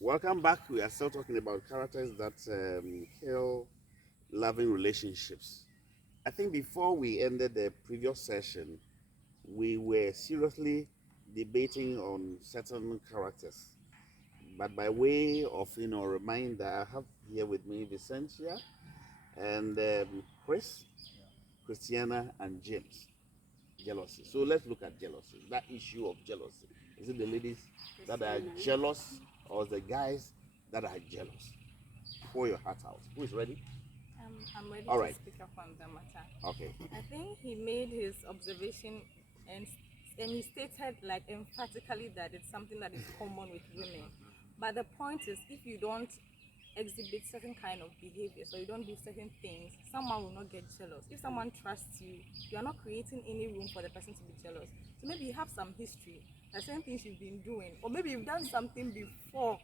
Welcome back. We are still talking about characters that kill loving relationships. I think before we ended the previous session, we were seriously debating on certain characters. But by way of reminder, I have here with me Vicentia and Chris, Christiana, and James. Jealousy. So let's look at jealousy. That issue of jealousy. Is it the ladies that are jealous or the guys that are jealous? Pour your heart out. Who is ready? I'm ready All to right. speak up on the matter. Okay. I think he made his observation and and he stated like emphatically that it's something that is common with women. But the point is, if you don't exhibit certain kind of behaviors or you don't do certain things, someone will not get jealous. If someone trusts you, you are not creating any room for the person to be jealous. So maybe you have some history, the same things you've been doing, or maybe you've done something before.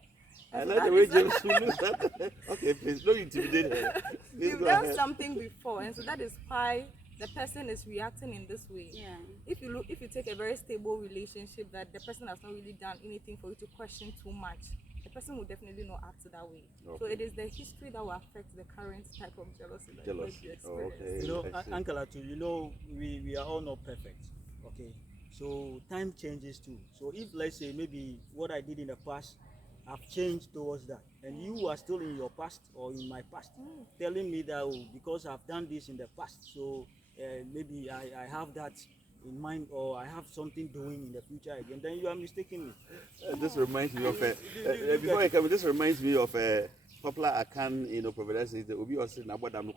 I And so like the that way is James looks at. Okay, please don't intimidate her. Please you've go done ahead. something before, and so that is why the person is reacting in this way. Yeah. If you take a very stable relationship that the person has not really done anything for you to question too much, the person will definitely not act that way. So Okay. it is the history that will affect the current type of jealousy that you might be Jealousy. Oh, experiencing. okay. You know, I see. Uncle Atu, you know, we are all not perfect. Okay. So time changes too. So if let's say maybe what I did in the past, I've changed towards that, and you are still in your past or in my past, telling me that oh, because I've done this in the past, so maybe I have that in mind or I have something doing in the future again, then you are mistaking me. This reminds me of You before get I it? come. This reminds me of a popular Akan, Providence says the Obi was saying about them.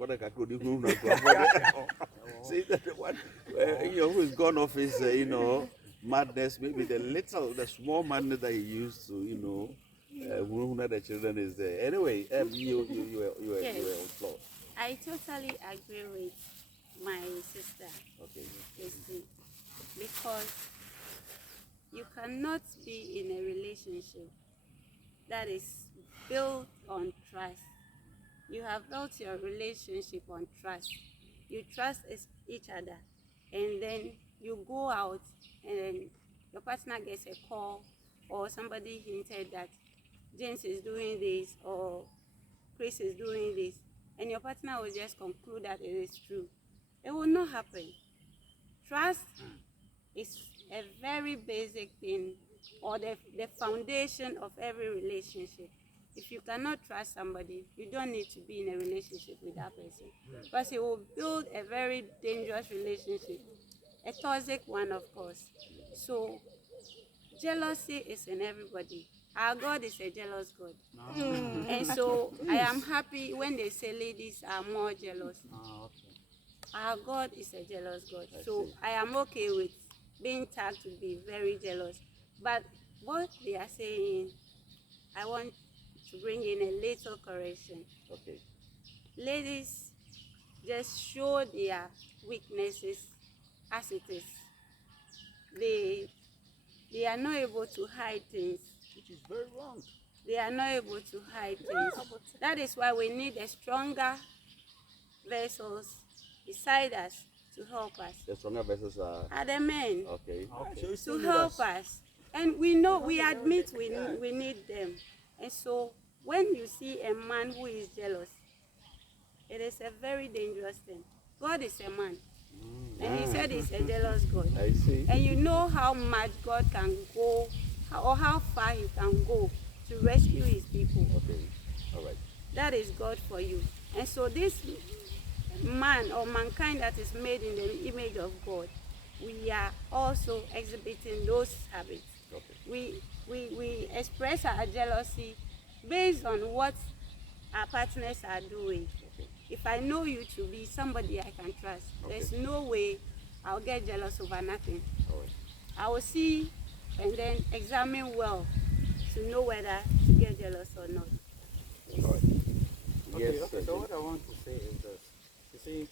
Say that the one, who is gone off his, madness. Maybe the small madness that he used to, the children is there. Anyway, you were Yes, on floor. I totally agree with my sister, Okay. Christy, because you cannot be in a relationship that is built on trust. You have built your relationship on trust. You trust each other, and then you go out, and then your partner gets a call, or somebody hinted that James is doing this, or Chris is doing this, and your partner will just conclude that it is true. It will not happen. Trust is a very basic thing, or the foundation of every relationship. If you cannot trust somebody, you don't need to be in a relationship with that person, because it will build a very dangerous relationship, a toxic one, of course. So jealousy is in everybody. Our God is a jealous God. And so I am happy when they say ladies are more jealous. Okay. Our God is a jealous God. I So see. I am okay with being tagged to be very jealous. But what they are saying, I want to bring in a little correction. Okay. Ladies just show their weaknesses as it is. They they are not able to hide things. Which is very wrong. They are not able to hide things. That is why we need a stronger vessels beside us to help us. The stronger vessels Are the men okay. Okay. So you to still need help us. us. And we know, we admit we need them. And so when you see a man who is jealous, it is a very dangerous thing. God is a man. And he said he's a jealous God. I see. And you know how much God can go, or how far he can go to rescue his people. Okay. All right. That is God for you. And so this man or mankind that is made in the image of God, we are also exhibiting those habits. Okay. We express our jealousy based on what our partners are doing. Okay. If I know you to be somebody I can trust, there's no way I'll get jealous over nothing. All right. I will see and then examine well to know whether to get jealous or not. All right. Okay, Yes. okay. So what I want to say is this. You see,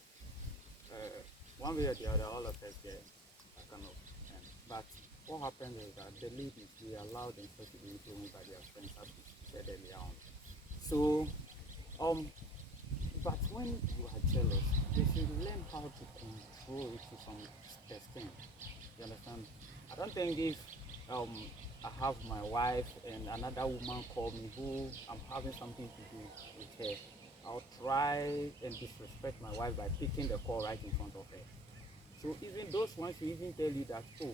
one way or the other, all of us get kind of. But what happens is that the ladies, we allow themselves to be influenced by their friends, as we said earlier on. So, but when you are jealous, you should learn how to control it to some extent. You understand? I don't think if I have my wife and another woman call me who I'm having something to do with her, I'll try and disrespect my wife by picking the call right in front of her. So even those ones will even tell you that, oh,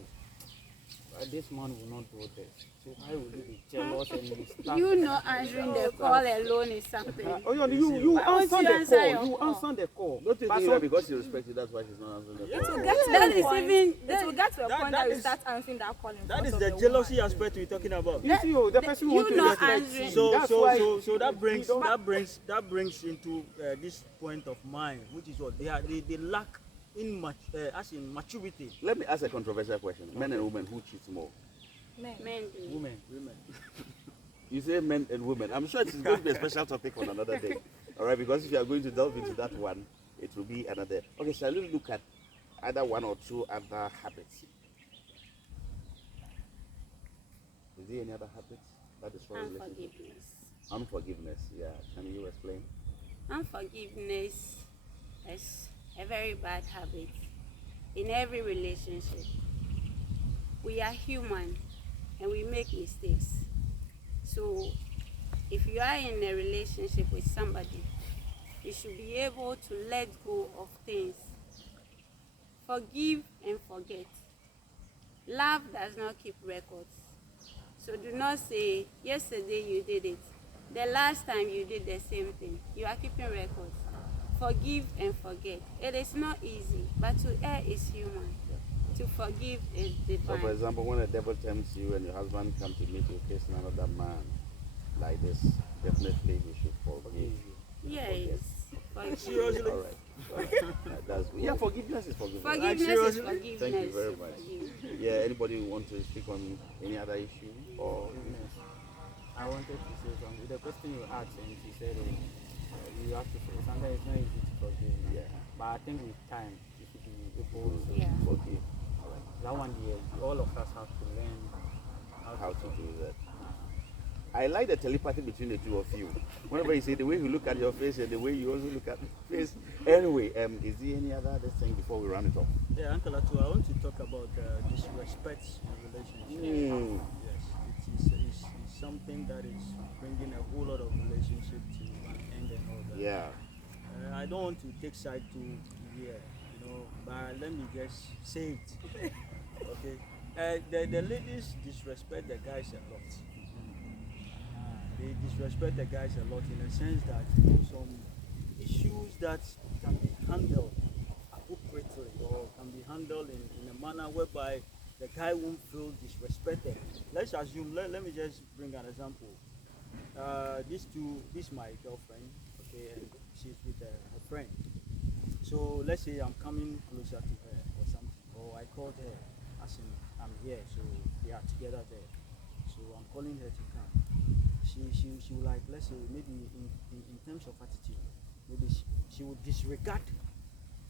this man will not do this. So why will you be jealous and you start? You not answering the call alone is something. Oh, you Why won't answer you the answer call. your You call? answer the call. Don't you But think so- that because you respect you, that's why she's not answering the It will call? get to That a is point. even- It will get to a that- point that that you is- start answering that call in That front is of the the jealousy woman. aspect we're talking about. You see, the person you wants to not respect answering. you. So, That's so, why so that we brings don't- that brings into this point of mine, which is what they lack as in maturity. Let me ask a controversial question. Men and women, who cheats more? Men. Men do. Women. You say men and women. I'm sure it's going to be a special topic on another day. All right, because if you are going to delve into that one, it will be another. Okay, shall we look at either one or two other habits? Is there any other habits that is for relationship? Unforgiveness. Unforgiveness. Yeah. Can you explain? Unforgiveness is a very bad habit in every relationship. We are human and we make mistakes. So if you are in a relationship with somebody, you should be able to let go of things. Forgive and forget. Love does not keep records. So do not say, yesterday you did it. The last time you did the same thing. You are keeping records. Forgive and forget. It is not easy, but to err is human. To forgive is So, for divine. example, when the devil tempts you and your husband comes to meet you kissing another man like this, definitely you should forgive. Yes. Forgive. Seriously? All right. That's good. Yeah, forgiveness is forgiveness. Forgiveness is seriously? forgiveness. Thank you very much. Forgive. Yeah, anybody want to speak on any other issue? Or Yes. I wanted to say something. The question you asked, and she said you have to forgive. Sometimes it's not easy to forgive. Yeah. But I think with time, you should be able to Yeah. forgive. That one year, all of us have to learn How to do that. I like the telepathy between the two of you. Whenever you say the way you look at your face and the way you also look at my face. Anyway, is there any other thing before we round it off? Yeah, Uncle Atu, I want to talk about disrespect in relationship. Yes, it's something that is bringing a whole lot of relationship to an end and all that. Yeah. I don't want to take side to here, but let me just say it. Okay. The ladies disrespect the guys a lot. They disrespect the guys a lot in the sense that some issues that can be handled appropriately or can be handled in a manner whereby the guy won't feel disrespected. Let's assume, let me just bring an example. This is my girlfriend, okay, and she's with her friend. So let's say I'm coming closer to her or something, or I called her as in I'm here, so they are together there. So I'm calling her to come. She will, like, let's say maybe in terms of attitude, maybe she would disregard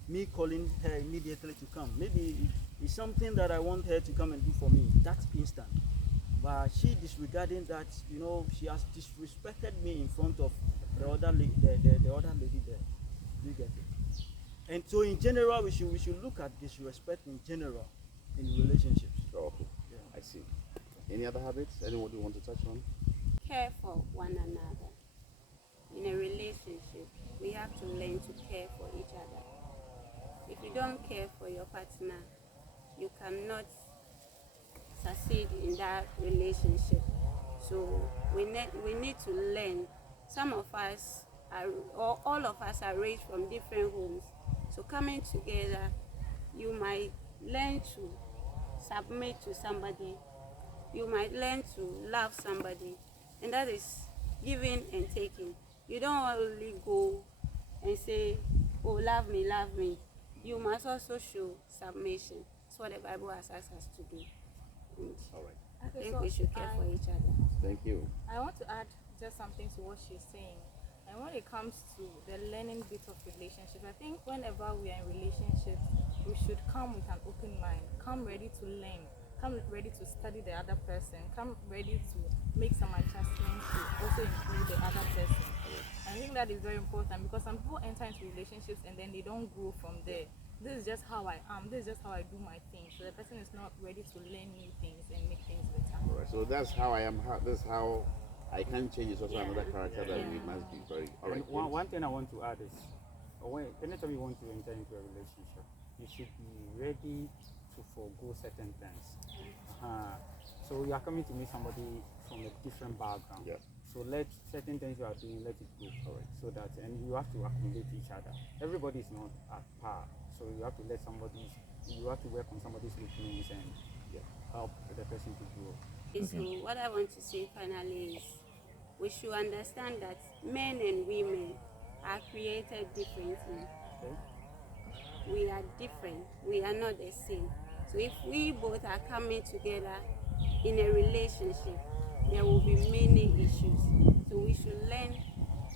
me calling her immediately to come. Maybe it's something that I want her to come and do for me that instant. But she disregarding that, she has disrespected me in front of the other lady, the other lady there. You get it? And so in general, we should look at disrespect in general in relationships. Oh, I see. Any other habits? Anyone you want to touch on? Care for one another. In a relationship, we have to learn to care for each other. If you don't care for your partner, you cannot succeed in that relationship. So we need to learn. Some of us or all of us are raised from different homes. So coming together, you might learn to submit to somebody. You might learn to love somebody. And that is giving and taking. You don't only go and say, oh, love me, love me. You must also show submission. That's what the Bible has asked us to do. And All right. I Okay, think so we should care for each other. Thank you. I want to add just something to what she's saying. And when it comes to the learning bit of relationship, I think whenever we are in relationships, we should come with an open mind, come ready to learn, come ready to study the other person, come ready to make some adjustments to also include the other person. I think that is very important because some people enter into relationships and then they don't grow from there. this is just how I am, this is just how I do my things. So the person is not ready to learn new things and make things better. All right. So that's how I am. This is how I can change. Is also Yeah. another character that we Yeah. must be very. All right. And one thing I want to add is, anytime you want to enter into a relationship, you should be ready to forego certain things. So you are coming to meet somebody from a different background. Yeah. So let certain things you are doing, let it go. Correct. So that, and you have to accommodate each other. Everybody is not at par. So you have to you have to work on somebody's weakness and help the person to grow. So what I want to say finally is we should understand that men and women are created differently. Okay? We are different. We are not the same. So if we both are coming together in a relationship, there will be many issues. So we should learn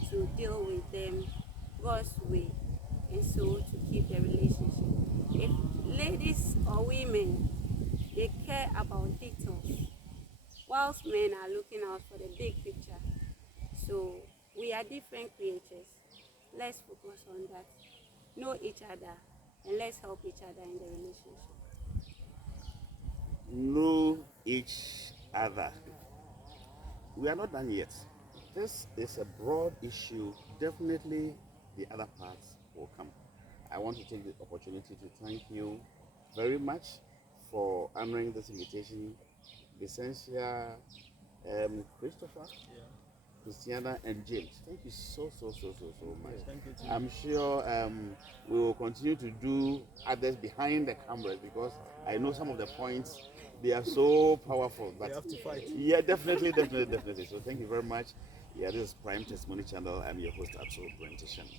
to deal with them God's way, and so to keep the relationship. If ladies or women, they care about details, whilst men are looking out for the big picture. So we are different creatures. Let's focus on that. Know each other and let's help each other in the relationship. Know each other. We are not done yet. This is a broad issue. Definitely the other parts will come. I want to take the opportunity to thank you very much for honoring this invitation. Vicentia, Christopher, Christiana, and James. Thank you so much. Thank you too. I'm sure we will continue to do others behind the cameras because I know some of the points, they are so powerful. But We have to fight. yeah, definitely. So thank you very much. Yeah, this is Prime Testimony Channel. I'm your host, Atso Brentishan.